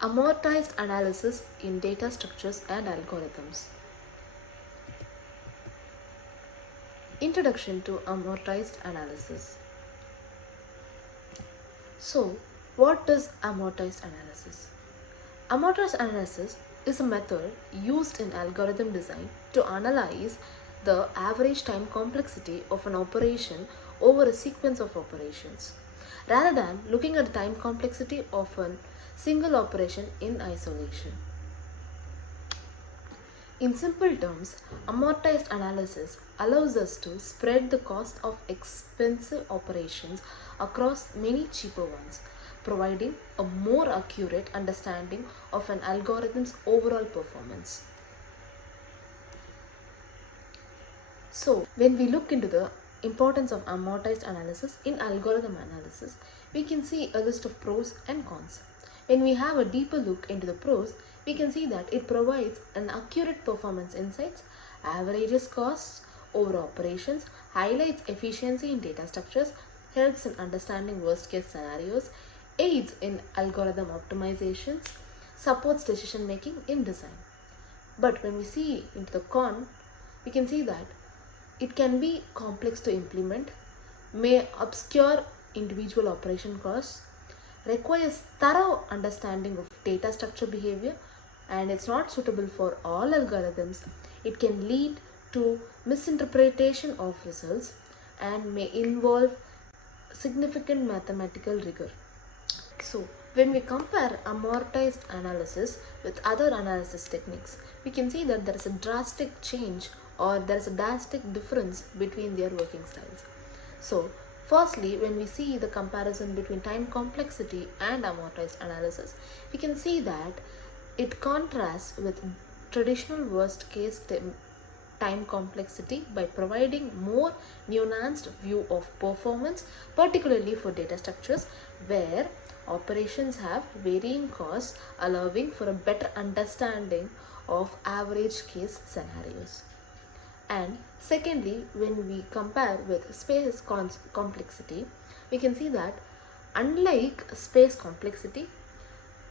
Amortized analysis in data structures and algorithms. Introduction to amortized analysis. So, what is amortized analysis? Amortized analysis is a method used in algorithm design to analyze the average time complexity of an operation over a sequence of operations, rather than looking at the time complexity of a single operation in isolation. In simple terms, amortized analysis allows us to spread the cost of expensive operations across many cheaper ones, providing a more accurate understanding of an algorithm's overall performance. So, when we look into the importance of amortized analysis in algorithm analysis, we can see a list of pros and cons. When we have a deeper look into the pros, we can see that it provides an accurate performance insights, averages costs over operations, highlights efficiency in data structures, helps in understanding worst case scenarios, aids in algorithm optimizations, supports decision making in design. But when we see into the con, we can see that it can be complex to implement, may obscure individual operation costs, requires thorough understanding of data structure behavior, and it's not suitable for all algorithms. It can lead to misinterpretation of results and may involve significant mathematical rigor. So, when we compare amortized analysis with other analysis techniques, we can see that there is a drastic change or there is a drastic difference between their working styles. So, firstly, when we see the comparison between time complexity and amortized analysis, we can see that it contrasts with traditional worst case time complexity by providing more nuanced view of performance, particularly for data structures where operations have varying costs, allowing for a better understanding of average case scenarios. And secondly, when we compare with space complexity, we can see that unlike space complexity,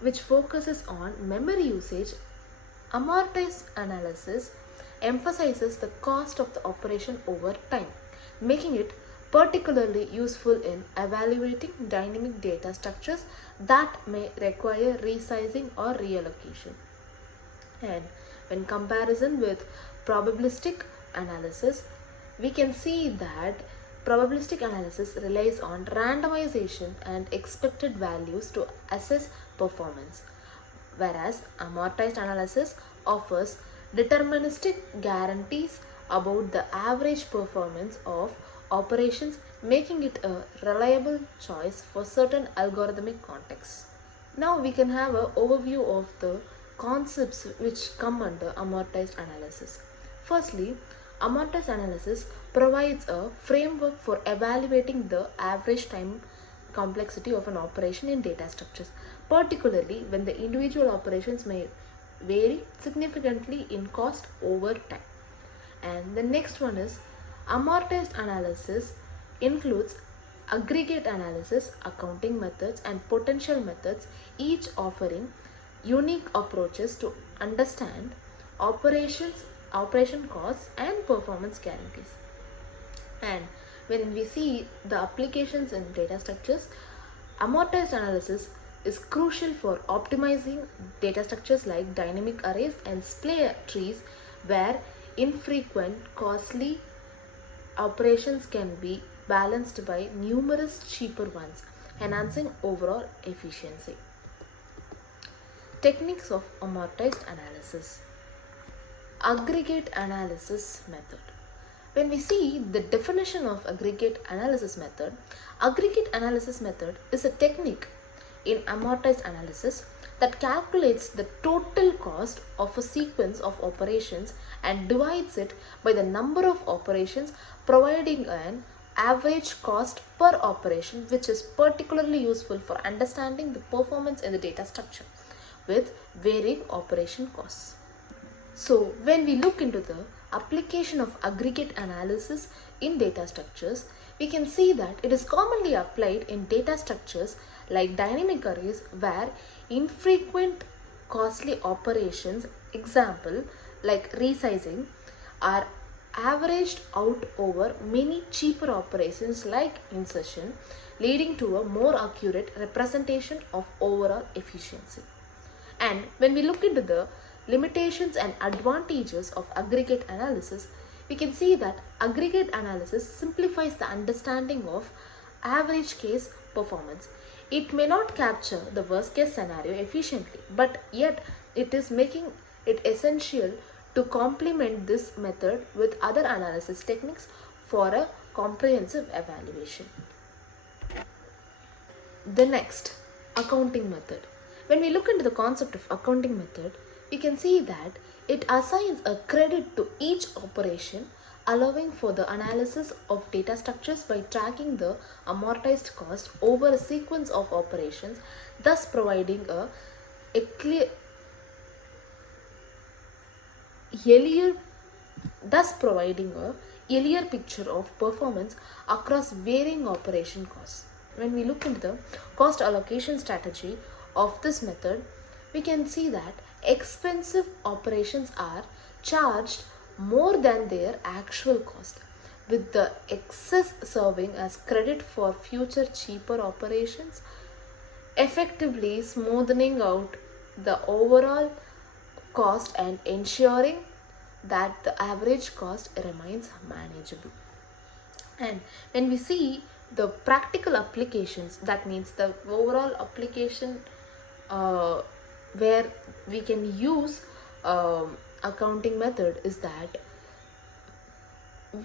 which focuses on memory usage, amortized analysis emphasizes the cost of the operation over time, making it particularly useful in evaluating dynamic data structures that may require resizing or reallocation. And when comparison with probabilistic analysis, we can see that probabilistic analysis relies on randomization and expected values to assess performance, whereas amortized analysis offers deterministic guarantees about the average performance of operations, making it a reliable choice for certain algorithmic contexts. Now we can have an overview of the concepts which come under amortized analysis. Firstly, amortized analysis provides a framework for evaluating the average time complexity of an operation in data structures, particularly when the individual operations may vary significantly in cost over time. And the next one is amortized analysis includes aggregate analysis, accounting methods, and potential methods, each offering unique approaches to understand operation costs, and performance guarantees. And when we see the applications in data structures, amortized analysis is crucial for optimizing data structures like dynamic arrays and splay trees, where infrequent, costly operations can be balanced by numerous cheaper ones, enhancing overall efficiency. Techniques of amortized analysis. Aggregate analysis method. When we see the definition of aggregate analysis method is a technique in amortized analysis that calculates the total cost of a sequence of operations and divides it by the number of operations, providing an average cost per operation, which is particularly useful for understanding the performance in the data structure with varying operation costs. So, when we look into the application of aggregate analysis in data structures, we can see that it is commonly applied in data structures like dynamic arrays where infrequent costly operations, example like resizing, are averaged out over many cheaper operations like insertion, leading to a more accurate representation of overall efficiency. And when we look into the limitations and advantages of aggregate analysis, we can see that aggregate analysis simplifies the understanding of average case performance. It may not capture the worst case scenario efficiently, but yet it is making it essential to complement this method with other analysis techniques for a comprehensive evaluation. The next, accounting method. When we look into the concept of accounting method, we can see that it assigns a credit to each operation, allowing for the analysis of data structures by tracking the amortized cost over a sequence of operations, thus providing a clear earlier thus providing a earlier picture of performance across varying operation costs. When we look into the cost allocation strategy of this method, we can see that expensive operations are charged more than their actual cost, with the excess serving as credit for future cheaper operations, effectively smoothing out the overall cost and ensuring that the average cost remains manageable. And when we see the practical applications, that means the overall application uh, where we can use accounting method, is that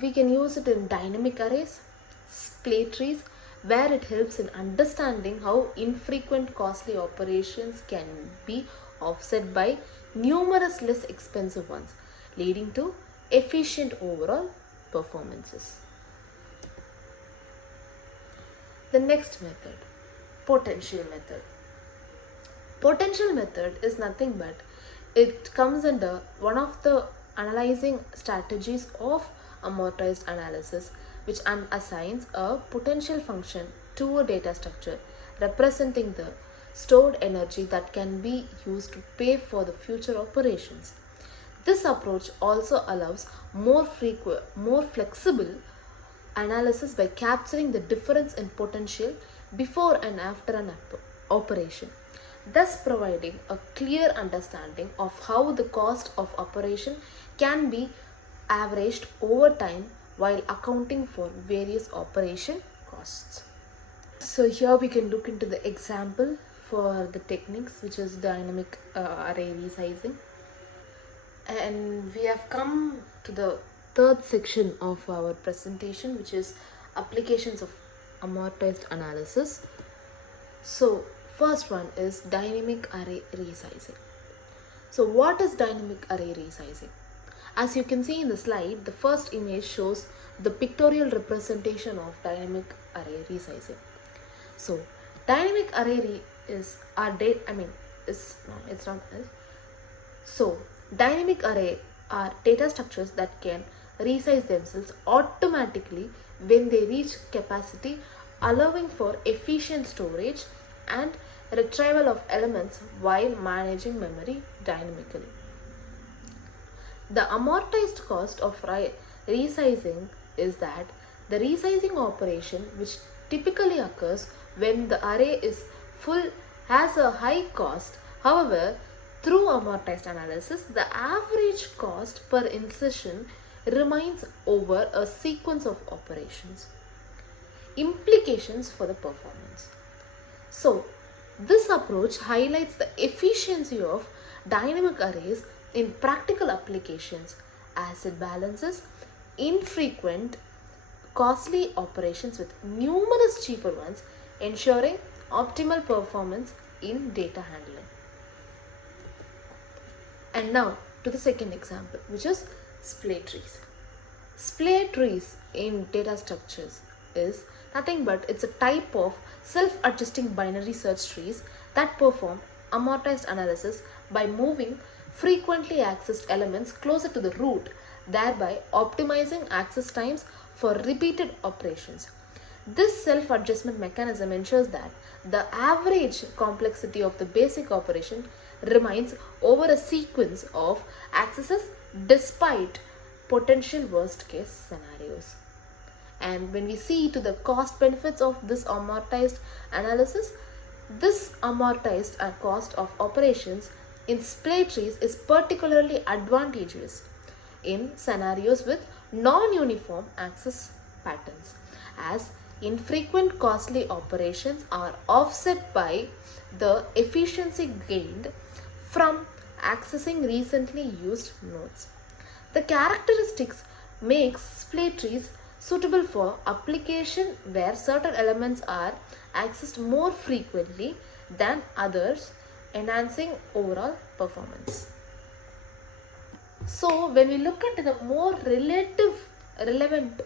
we can use it in dynamic arrays, split trees, where it helps in understanding how infrequent costly operations can be offset by numerous less expensive ones, leading to efficient overall performances. The next method, potential method. Potential method is nothing but it comes under one of the analyzing strategies of amortized analysis, which assigns a potential function to a data structure representing the stored energy that can be used to pay for the future operations. This approach also allows more flexible analysis by capturing the difference in potential before and after an operation, thus providing a clear understanding of how the cost of operation can be averaged over time while accounting for various operation costs. So here we can look into the example for the techniques, which is dynamic array resizing. And we have come to the third section of our presentation, which is applications of amortized analysis. So first one is dynamic array resizing. So what is dynamic array resizing? As you can see in the slide, the first image shows the pictorial representation of dynamic array resizing. So dynamic array is our date. It's not. So dynamic array are data structures that can resize themselves automatically when they reach capacity, allowing for efficient storage and retrieval of elements while managing memory dynamically. The amortized cost of resizing is that the resizing operation, which typically occurs when the array is full, has a high cost. However, through amortized analysis, the average cost per insertion remains over a sequence of operations. Implications for the performance. So, this approach highlights the efficiency of dynamic arrays in practical applications as it balances infrequent, costly operations with numerous cheaper ones, ensuring optimal performance in data handling. And now to the second example, which is split trees. Split trees in data structures is nothing but it's a type of self-adjusting binary search trees that perform amortized analysis by moving frequently accessed elements closer to the root, thereby optimizing access times for repeated operations. This self-adjustment mechanism ensures that the average complexity of the basic operation remains over a sequence of accesses despite potential worst case scenarios. And when we see to the cost benefits of this amortized analysis, this amortized cost of operations in split trees is particularly advantageous in scenarios with non-uniform access patterns, as infrequent costly operations are offset by the efficiency gained from accessing recently used nodes. The characteristics makes split trees suitable for application where certain elements are accessed more frequently than others, enhancing overall performance. So when we look at the more relevant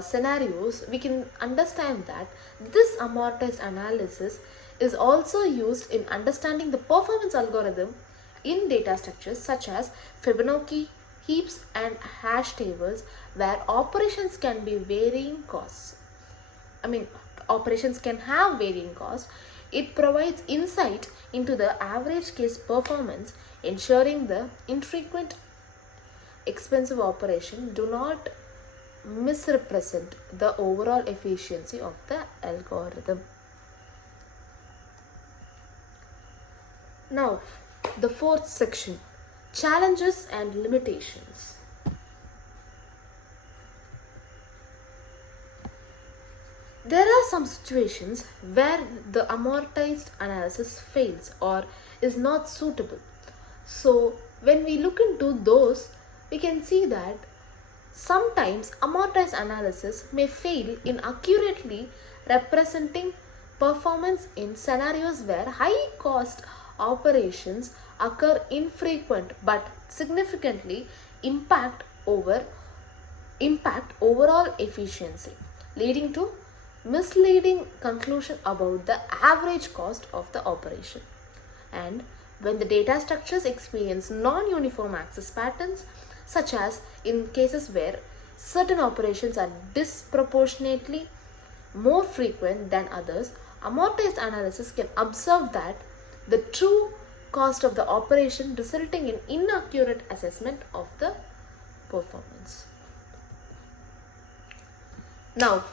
scenarios, we can understand that this amortized analysis is also used in understanding the performance algorithm in data structures such as Fibonacci, heaps and hash tables, where operations can be varying costs. Operations can have varying costs. It provides insight into the average case performance, ensuring the infrequent expensive operation do not misrepresent the overall efficiency of the algorithm. Now, the fourth section, challenges and limitations. There are some situations where the amortized analysis fails or is not suitable. So, when we look into those, we can see that sometimes amortized analysis may fail in accurately representing performance in scenarios where high cost operations occur infrequent but significantly impact overall efficiency, leading to misleading conclusion about the average cost of the operation. And when the data structures experience non-uniform access patterns, such as in cases where certain operations are disproportionately more frequent than others, amortized analysis can observe that the true cost of the operation, resulting in inaccurate assessment of the performance. Now,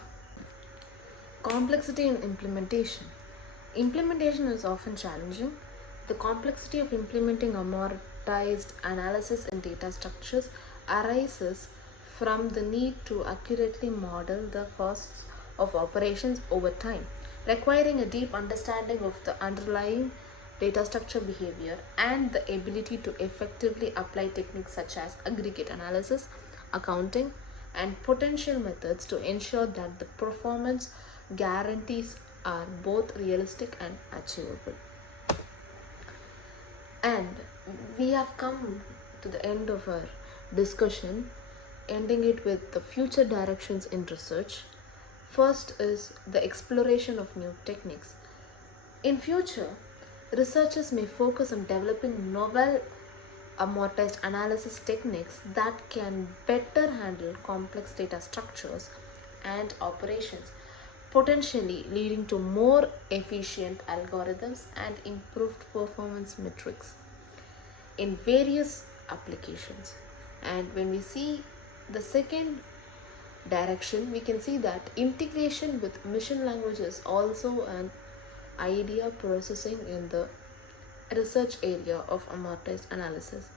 complexity in implementation. Implementation is often challenging. The complexity of implementing amortized analysis in data structures arises from the need to accurately model the costs of operations over time, requiring a deep understanding of the underlying data structure behavior and the ability to effectively apply techniques such as aggregate analysis, accounting, and potential methods to ensure that the performance guarantees are both realistic and achievable. And we have come to the end of our discussion, ending it with the future directions in research. First is the exploration of new techniques. In future, researchers may focus on developing novel amortized analysis techniques that can better handle complex data structures and operations, potentially leading to more efficient algorithms and improved performance metrics in various applications. And when we see the second direction, we can see that integration with machine language is also an idea processing in the research area of amortized analysis.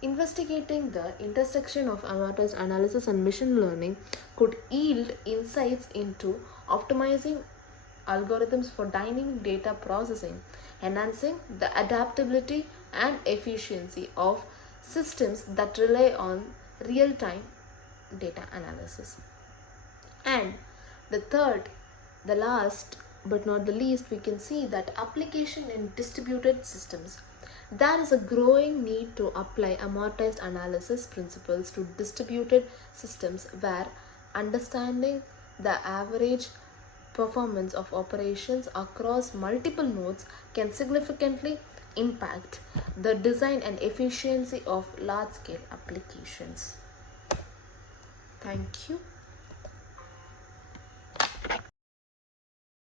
Investigating the intersection of amortized analysis and machine learning could yield insights into optimizing algorithms for dynamic data processing, enhancing the adaptability and efficiency of systems that rely on real-time data analysis. And the last but not the least, we can see that application in distributed systems. There is a growing need to apply amortized analysis principles to distributed systems where understanding the average performance of operations across multiple nodes can significantly impact the design and efficiency of large-scale applications. Thank you.